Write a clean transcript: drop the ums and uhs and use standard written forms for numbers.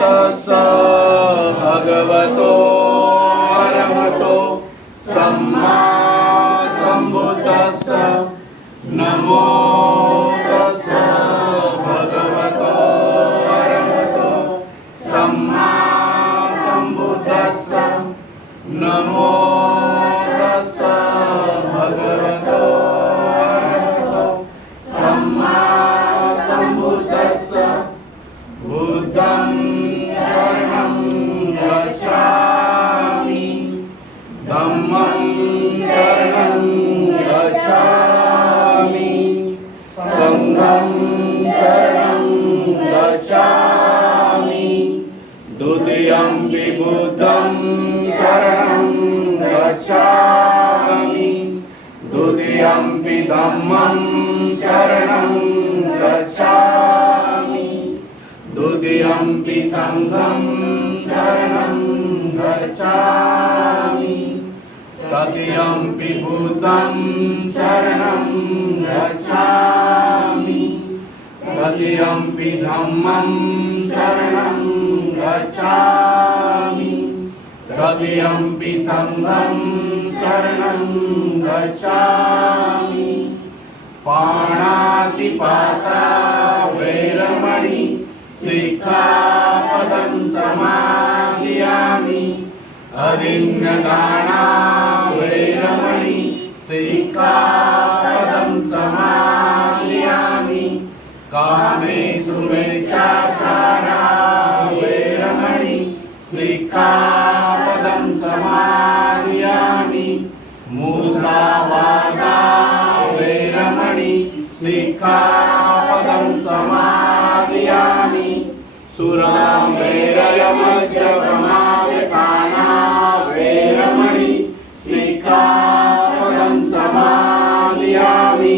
तस्स भगवतो अरहतो सम्मा संबुद्धस्स नमो तस्स भगवतो अरहतो सम्मा संबुद्धस्स नमो तस्स भगवतो अरहतो सम्मा संबुद्धस्स बुद्धं शरणं गच्छामि धम्मं शरणं गच्छामि संघं शरणं गच्छामि द्वितीयंपि बुद्धं शरणं गच्छामि द्वितीयंपि धम्मं शरणं गच्छामि द्वितीयंपि संघं शरणं गच्छामि तृतीयंपि बुद्धं शरणं गच्छामि तृतीयंपि धम्मं शरणं गच्छामि तृतीयंपि संघं शरणं गच्छामि पाणातिपाता वैरमणि सिक्खापदं समादियामि अरिन्नदाना वैरमणि सिक्खापदं समादियामि कामेषु मिच्छाचारा वैरमणि सिक्खापदं समादियामि मुसावादा वैरमणि सिक्खापदं समादियामि सुरामेरयमज्जपमायताना वैरमणि सिक्खापदं समादियामि